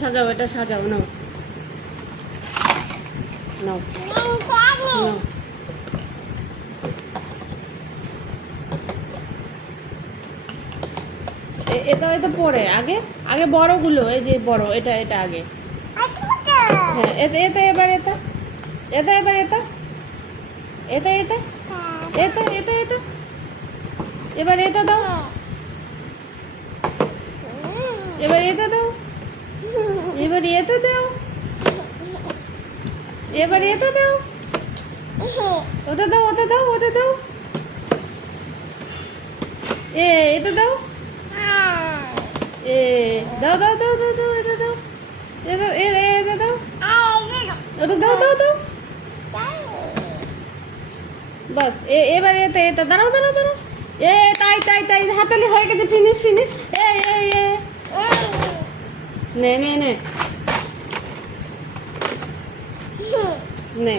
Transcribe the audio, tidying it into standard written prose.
সাজাও, এটা সাজাও। নাও নাও নাও। এটা এটা পরে, আগে আগে বড়গুলো, এই যে বড়, এটা এটা আগে। হ্যাঁ, এটা এটা এবার এটা, এটা এবার এটা, এটা এটা, এটা এটা এটা, এবার এটা দাও, এবার এটা দাও, এবার এটা দাও, এবার এটা দাও, ওটা দাও, ওটা দাও, ওটা দাও, এটা দাও, দাও দাও দাও দাও দাও, এটা দাও, এটা এটা দাও, ওটা দাও দাও দাও। বাস এবার এটা এটা দাঁড়াও দাঁড়াও দাঁড়াও। তাই তাই তাই, হাতালি হয়ে গেছে, ফিনিশ ফিনিশ। নে নে নে নে।